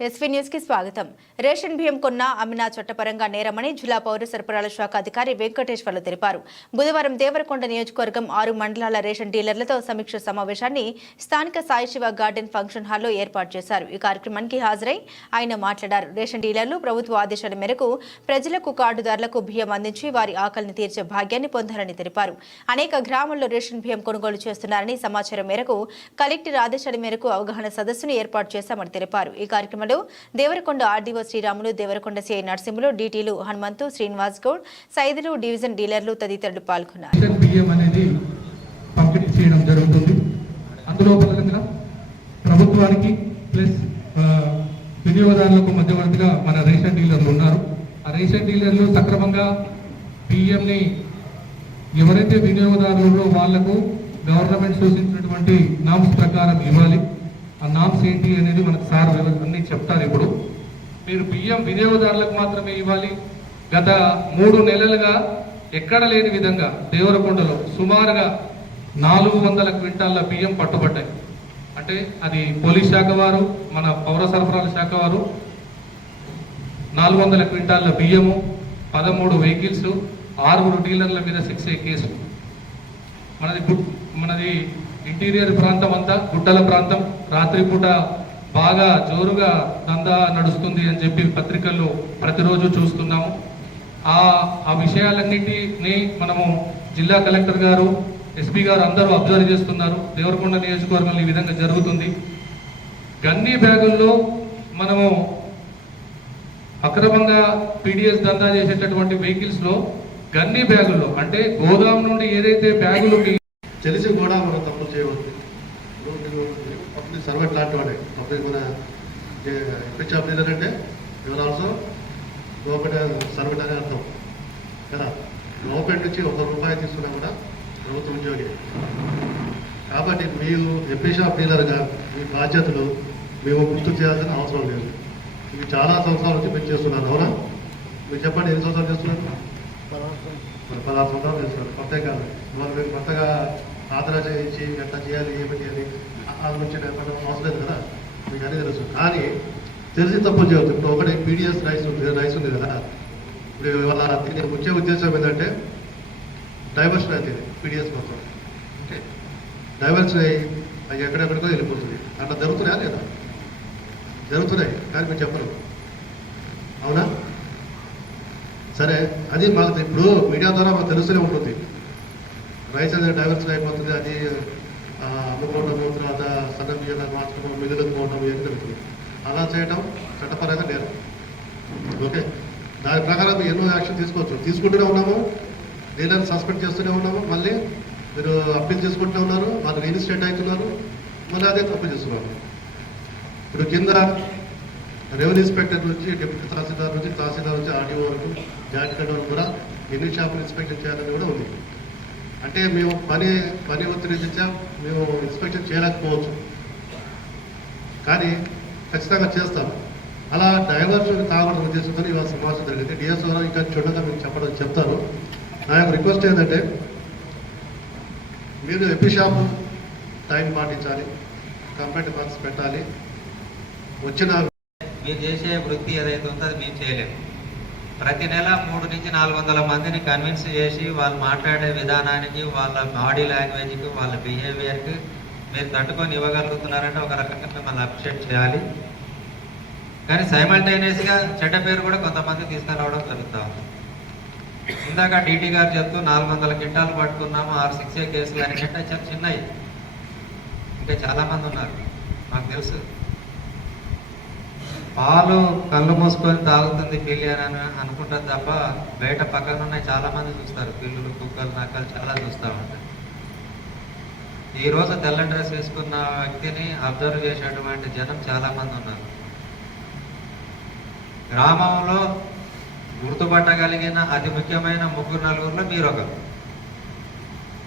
SV news కి స్వాగతం. Ration బియ్యం కొన్న అమ్మినా చట్టపరంగా నేరమని జిల్లా పౌర సరఫరాల శాఖ అధికారి వెంకటేశ్వర్లు తెలిపారు. బుధవారం దేవరకొండ నియోజకవర్గం 6 మండలాల రేషన్ డీలర్లతో సమీక్ష సమావేశాన్ని స్థానిక సాయిశివ గార్డెన్ ఫంక్షన్ హాల్లో ఏర్పాటు చేశారు. ఈ కార్యక్రమానికి హాజరై ఆయన మాట్లాడారు. రేషన్ డీలర్లు ప్రభుత్వ ఆదేశాల మేరకు ప్రజలకు కార్డుదారులకు బియ్యం అందించి వారి ఆకలిని తీర్చే భాగ్యాన్ని పొందాలని తెలిపారు. అనేక గ్రామాల్లో రేషన్ బియ్యం కొనుగోలు చేస్తున్నారని సమాచారం మేరకు కలెక్టర్ ఆదేశాల మేరకు అవగాహన సదస్సును ఏర్పాటు చేశామని తెలిపారు. ఈ కార్యక్రమంలో దేవరకొండ ఆర్డీఓ శ్రీరాములు, దేవరకొండ సిఐ నరసింహులు, డీటీలు హనుమంతు, శ్రీనివాస్ గౌడ్, సైదులు, డివిజన్ డీలర్లు తదితరులు పాల్గొన్నారు. పంపిణీ చేయడం జరుగుతుంది. అందులో భాగంగా ప్రభుత్వానికి ప్లస్ వినియోగదారులకు మధ్యవర్తిగా మన రేషన్ డీలర్లు ఉన్నారు. ఆ రేషన్ డీలర్లు సక్రమంగా బియ్యంని ఎవరైతే వినియోగదారులు వాళ్లకు గవర్నమెంట్ సూచించినటువంటి నామ్స్ ప్రకారం ఇవ్వాలి. ఆ నామ్స్ ఏంటి అనేది మనకు సార్ అన్ని చెప్తారు. ఇప్పుడు మీరు బియ్యం వినియోగదారులకు మాత్రమే ఇవ్వాలి. గత 3 నెలలుగా ఎక్కడ లేని విధంగా దేవరకొండలో సుమారుగా 400 క్వింటాల బియ్యం పట్టుబడ్డాయి. అంటే అది పోలీస్ శాఖ వారు, మన పౌర సరఫరాల శాఖ వారు 400 క్వింటాల బియ్యము, 13 వెహికల్స్, 6 డీలర్ల మీద 6 కేసులు. మనది ఇంటీరియర్ ప్రాంతం అంతా గుట్టల ప్రాంతం. రాత్రిపూట బాగా జోరుగా దందా నడుస్తుంది అని చెప్పి పత్రికల్లో ప్రతిరోజు చూస్తున్నాము. ఆ విషయాలన్నింటినీ మనము జిల్లా కలెక్టర్ గారు, ఎస్పీ గారు అందరూ అబ్జర్వ్ చేస్తున్నారు. దేవరకొండ నియోజకవర్గంలో ఈ విధంగా జరుగుతుంది. గన్నీ బ్యాగుల్లో మనము అక్రమంగా పీడిఎస్ దందా చేసేటటువంటి వెహికల్స్లో గన్నీ బ్యాగుల్లో అంటే గోదాం నుండి ఏదైతే బ్యాగులు తెలిసి కూడా మనం తప్పులు చేయవద్దు. అప్పుడు సర్వెంట్ లాంటి వాడే అప్పుడు మన పిచ్చాప్ లీడర్ అంటే ఎవరు ఆల్సో గవర్నమెంట్ సర్వెంట్ అనే అర్థం కదా. గవర్నమెంట్ నుంచి ₹1 తీసుకున్నా కూడా ప్రభుత్వ ఉద్యోగి. కాబట్టి మీరు ఎంపీ షాప్ డీలర్గా మీ బాధ్యతలు మేము గుర్తు చేయాల్సిన అవసరం లేదు. ఇవి చాలా సంవత్సరాల నుంచి మేము చేస్తున్నాను. అవునా? మీరు చెప్పండి, ఎన్ని సంవత్సరాలు చేస్తున్నారు? 16 సంవత్సరాలు చేస్తున్నారు. కొత్త కాదు. వాళ్ళు మీరు కొత్తగా ఆదరణ ఇచ్చి ఎట్లా చేయాలి, ఏమి చేయాలి వాళ్ళ నుంచి అవసరం లేదు కదా. మీకు అన్నీ తెలుసు. కానీ తెలిసి తప్పులు చేయవచ్చు. ఇప్పుడు ఒకటి పీడిఎస్ రైస్ ఉంది కదా. ఇప్పుడు ఇవాళ దీని ముఖ్య ఉద్దేశం ఏంటంటే డైవర్షన్ అయితే పీడిఎస్ కోసం ఓకే డైవర్షన్ అయ్యి అది ఎక్కడెక్కడికో వెళ్ళిపోతుంది. అట్లా జరుగుతున్నాయా లేదా? జరుగుతున్నాయి, కానీ మీరు చెప్పరు. అవునా? సరే, అది మాకు ఇప్పుడు మీడియా ద్వారా మాకు తెలుస్తూనే ఉంటుంది. రైస్ అనేది డైవర్షన్ అయిపోతుంది. అది అమ్ముకోవడం, తర్వాత సన్న బియ్యంగా మార్చడం, మిగులుకు పోవడం ఏం జరుగుతుంది. అలా చేయడం చట్టపరంగా నేరం. ఓకే, దాని ప్రకారం ఎన్నో యాక్షన్ తీసుకోవచ్చు. తీసుకుంటూనే ఉన్నాము. డీలర్ సస్పెండ్ చేస్తూనే ఉన్నాము. మళ్ళీ మీరు అప్పీల్ చేసుకుంటూనే ఉన్నారు. వాళ్ళు రీఇన్స్టేట్ అవుతున్నారు. మళ్ళీ అదే తప్పు చేస్తున్నారు. ఇప్పుడు కింద రెవెన్యూ ఇన్స్పెక్టర్ నుంచి డిప్యూటీ తహసీల్దార్ నుంచి ఆర్డీఓ వరకు జాయింట్ కంట్రోల్ కూడా ఎన్ని షాపులు ఇన్స్పెక్షన్ చేయాలని కూడా ఉంది. అంటే మేము పని ఒత్తిడి తెచ్చా మేము ఇన్స్పెక్షన్ చేయలేకపోవచ్చు, కానీ ఖచ్చితంగా చేస్తాం. అలా డైవర్షన్ కావాలని ఉద్దేశంతో ఇవాళ సమావేశం జరిగింది. డిఎస్ఓ గారు ఇంకా చూడగా మీకు చెప్తాను. నా యొక్క రిక్వెస్ట్ ఏంటంటే మీరు ఎపీ షాపు టైం పాటించాలి, కంప్లైంట్ బాక్స్ పెట్టాలి. వచ్చిన మీరు చేసే వృత్తి ఏదైతే ఉందో అది మేము చేయలేము. ప్రతి నెల 300 నుంచి 400 మందిని కన్విన్స్ చేసి వాళ్ళు మాట్లాడే విధానానికి, వాళ్ళ బాడీ లాంగ్వేజ్కి, వాళ్ళ బిహేవియర్కి మీరు తట్టుకొని ఇవ్వగలుగుతున్నారంటే ఒక రకంగా మిమ్మల్ని అప్రిషియేట్ చేయాలి. కానీ సైమల్టేనియస్గా చెడ్డ పేరు కూడా కొంతమంది తీసుకురావడం జరుగుతూ ఉంది. ఇందాక డీటీ గారు చెప్తూ 400 క్వింటాలు పట్టుకున్నాము, 6 కేసులు అని అంటే చాలా చిన్నవి. ఇంకా చాలామంది ఉన్నారు మాకు తెలుసు. పాలు కళ్ళు మూసుకొని తాగుతుంది పిల్లి అని అనుకుంటారు తప్ప బయట పక్కన ఉన్నాయి చాలామంది చూస్తారు. పిల్లులు, కుక్కలు, నక్కలు చాలా చూస్తూ ఉంటారు. ఈరోజు తెల్ల డ్రెస్ వేసుకున్న వ్యక్తిని అబ్జర్వ్ చేసేటువంటి జనం చాలామంది ఉన్నారు. గ్రామంలో గుర్తుపట్టగలిగిన అతి ముఖ్యమైన 3-4 మీరు ఒకరు.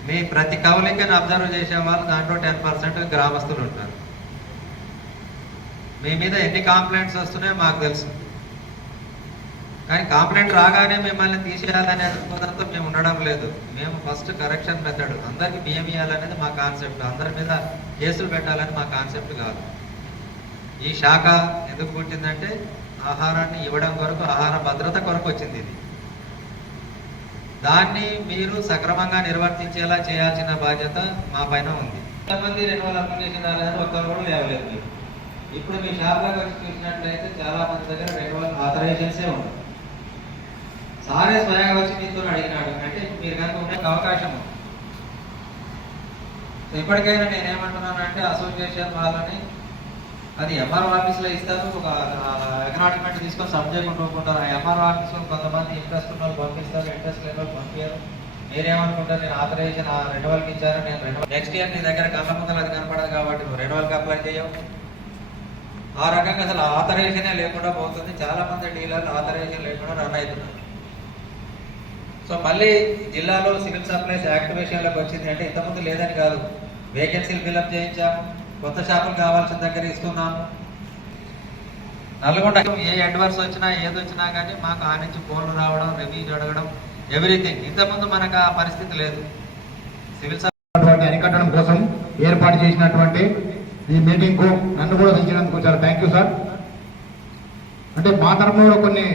మీ ప్రతి కవలికని అబ్జర్వ్ చేసే వాళ్ళు దాంట్లో 10% గ్రామస్తులు ఉంటారు. మీ మీద ఎన్ని కంప్లైంట్స్ వస్తున్నాయో మాకు తెలుసు. కానీ కంప్లైంట్ రాగానే మిమ్మల్ని తీసేయాలనే దృక్పథంతో మేము ఉండడం లేదు. మేము ఫస్ట్ కరెక్షన్ మెథడ్, అందరికీ బియ్యం ఇవ్వాలనేది మా కాన్సెప్ట్. అందరి మీద కేసులు పెట్టాలని మా కాన్సెప్ట్ కాదు. ఈ శాఖ ఎందుకు పుట్టిందంటే ఆహారాన్ని ఇవ్వడం కొరకు, ఆహార భద్రత కొరకు వచ్చింది ఇది. దాన్ని మీరు సక్రమంగా నిర్వర్తించేలా చేయాల్సిన బాధ్యత మా పైన ఉంది. ఎంతమంది రెన్యువల్ అప్లికేషన్ రాలేదని ఒక్కరు కూడా లేవలేదు మీరు. ఇప్పుడు మీ షాప్లోకి వచ్చి చూసినట్లయితే చాలా మంది దగ్గర రెన్యువల్ ఆథరైజేషన్సే ఉంది. సారే స్వయంగా వచ్చి మీతో అడిగినాడు అంటే మీరు కనుక ఉండే అవకాశం ఉంది. ఇప్పటికైనా నేనేమంటున్నానంటే అసోసియేషన్ వాళ్ళని అది ఎంఆర్ఓ ఆఫీస్లో ఇస్తారు, ఒక అగ్నాలజ్మెంట్ తీసుకొని సబ్జెక్ట్ ఉంటుకుంటారు. ఆ ఎంఆర్ఓ ఆఫీస్లో కొంతమంది ఇంట్రెస్ట్ ఉన్న వాళ్ళు పంపిస్తారు, ఇంట్రెస్ట్ లేని వాళ్ళు పంపించారు. మీరేమనుకుంటారు, నేను ఆథరైజేషన్ రెన్యువల్కి ఇచ్చాను, నేను రెన్యువల్ నెక్స్ట్ ఇయర్ నీ దగ్గర కళ్ళ ముందర అది కనపడదు కాబట్టి నువ్వు రెన్యువల్కి అప్లై చేయవు. ఆ రకంగా అసలు ఆథరైజేషనే లేకుండా పోతుంది. చాలా మంది డీలర్లు ఆథరైజేషన్ లేకుండా రన్ అవుతున్నారు. సో మళ్ళీ జిల్లాలో సివిల్ సప్లైస్ యాక్టివేషన్లోకి వచ్చింది అంటే ఇంతకుముందు లేదని కాదు, వేకెన్సీలు ఫిల్అప్ చేయించాము, కొత్త షాపులు కావాల్సిన దగ్గర ఇస్తున్నాము. నల్గొండ ఏ అడ్వర్స్ వచ్చినా ఏది వచ్చినా కానీ మాకు ఆ నుంచి ఫోన్లు రావడం, రివ్యూ అడగడం, ఎవ్రీథింగ్. ఇంతకుముందు మనకు ఆ పరిస్థితి లేదు. సివిల్ అరికట్టడం కోసం ఏర్పాటు చేసినటువంటి ఈ మీటింగ్ కు నన్ను కూడా పిలిచినందుకు చాలా థ్యాంక్ యూ సార్. అంటే మా తరఫున కొన్ని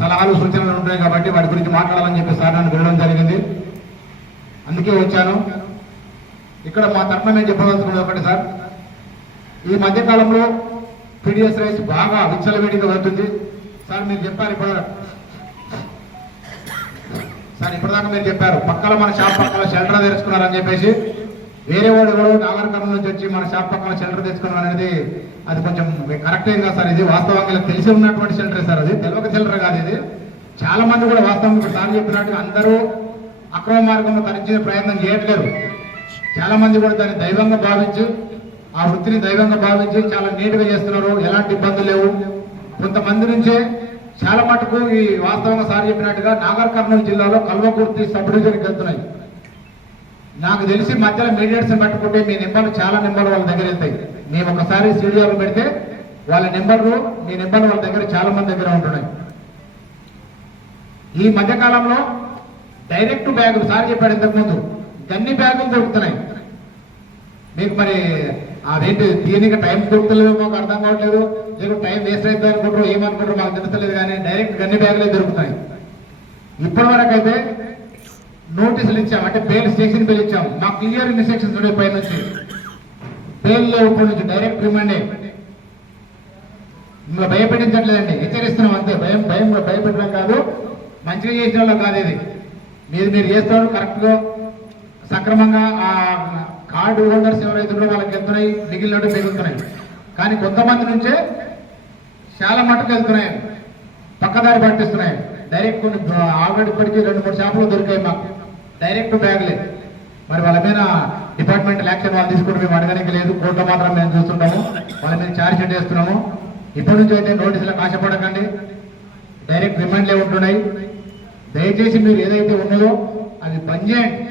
సలహాలు సూచనలు ఉంటాయి కాబట్టి వాటి గురించి మాట్లాడాలని చెప్పి సార్ నన్ను వినడం జరిగింది, అందుకే వచ్చాను. ఇక్కడ మా తరఫున నేను చెప్పదలుచుకున్నది ఒకటి సార్, ఈ మధ్యకాలంలో పీడిఎస్ రైస్ బాగా విచ్చలవిడిగా అవుతుంది సార్. మీరు చెప్పారు ఇప్పటిదాకా మీరు చెప్పారు పక్కన మన షాప్ పక్కన షెల్టర్ తెరుచుకున్నారని చెప్పేసి. వేరే వాడు ఎవరో నాగరికర్ణం నుంచి వచ్చి మన షాప్ పక్కన షెల్టర్ తెచ్చుకున్నాం అనేది అది కొంచెం కరెక్ట్ ఏం కాదు సార్. ఇది వాస్తవంగా తెలిసి ఉన్నటువంటి షెల్టరే సార్, అది తెలియక షెల్టర్ కాదు. ఇది చాలా మంది కూడా వాస్తవంగా సార్ చెప్పినట్టుగా అందరూ అక్రమ మార్గంలో తరించే ప్రయత్నం చేయట్లేదు. చాలా మంది కూడా దాన్ని దైవంగా భావించి, ఆ వృత్తిని దైవంగా భావించి చాలా నీట్గా చేస్తున్నారు, ఎలాంటి ఇబ్బందులు లేవు. కొంతమంది నుంచే చాలా మటుకు ఈ వాస్తవంగా సార్ చెప్పినట్టుగా నాగర్ కర్నూలు జిల్లాలో కల్వకుర్తి సబ్ డివిజన్కి వెళ్తున్నాయి. నాకు తెలిసి మధ్యలో మీడియేట్స్ పట్టుకుంటే మీ నెంబర్లు చాలా నెంబర్లు వాళ్ళ దగ్గర వెళ్తాయి. మేము ఒకసారి సీడీఆర్లు పెడితే వాళ్ళ నెంబర్లు మీ నెంబర్లు వాళ్ళ దగ్గర చాలా మంది దగ్గర ఉంటున్నాయి. ఈ మధ్యకాలంలో డైరెక్ట్ బ్యాగులు సార్ చెప్పాడు ఇంతకుముందు గన్ని బ్యాగులు దొరుకుతున్నాయి. మీకు మరి అదేంటి దీనికి టైం దొరుకుతలేదు, మాకు అర్థం కావట్లేదు, లేకపోతే టైం వేస్ట్ అవుతుంది అనుకుంటారు, ఏమనుకుంటారు మాకు తెలుస్తలేదు, కానీ డైరెక్ట్ గన్ని బ్యాగులే దొరుకుతాయి. ఇప్పటి వరకు అయితే నోటీసులు ఇచ్చాం, అంటే బెయిల్ స్టేషన్ బెయిల్ ఇచ్చాం. మాకు క్లియర్ ఇన్స్ట్రక్షన్స్ ఉండే పై నుంచి బెయిల్ లేవు, ఇప్పటి నుంచి డైరెక్ట్ రిమాండే. మిమ్మల్ని భయపెట్టించట్లేదండి, హెచ్చరిస్తున్నాం అంతే. భయపెట్టడం కాదు, మంచిగా చేసిన వాళ్ళం కాదు. ఇది మీరు చేస్తారు కరెక్ట్గా సక్రమంగా. ఆ కార్డు హోల్డర్స్ ఎవరైతే ఉన్నారో వాళ్ళకి వెళ్తున్నాయి, మిగిలినట్టు మిగులుతున్నాయి. కానీ కొంతమంది నుంచే చాలా మట్టుకు వెళ్తున్నాయి, పక్కదారి పట్టిస్తున్నాయి. డైరెక్ట్ కొన్ని ఆల్రెడీ ఇప్పటికీ 2-3 షాపులు దొరికాయి మాకు డైరెక్ట్ బ్యాగులే. మరి వాళ్ళ మీద డిపార్ట్మెంటల్ యాక్షన్ వాళ్ళు తీసుకుంటే మేము అడగడానికి లేదు, కోర్టులో మాత్రం మేము చూస్తుంటాము, వాళ్ళ మీద ఛార్జ్ షీట్ వేస్తున్నాము. ఇప్పటి నుంచి అయితే నోటీసులకు ఆశపడకండి, డైరెక్ట్ రిమాండ్లే ఉంటున్నాయి. దయచేసి మీరు ఏదైతే ఉన్నదో అది బంద్ చేయండి.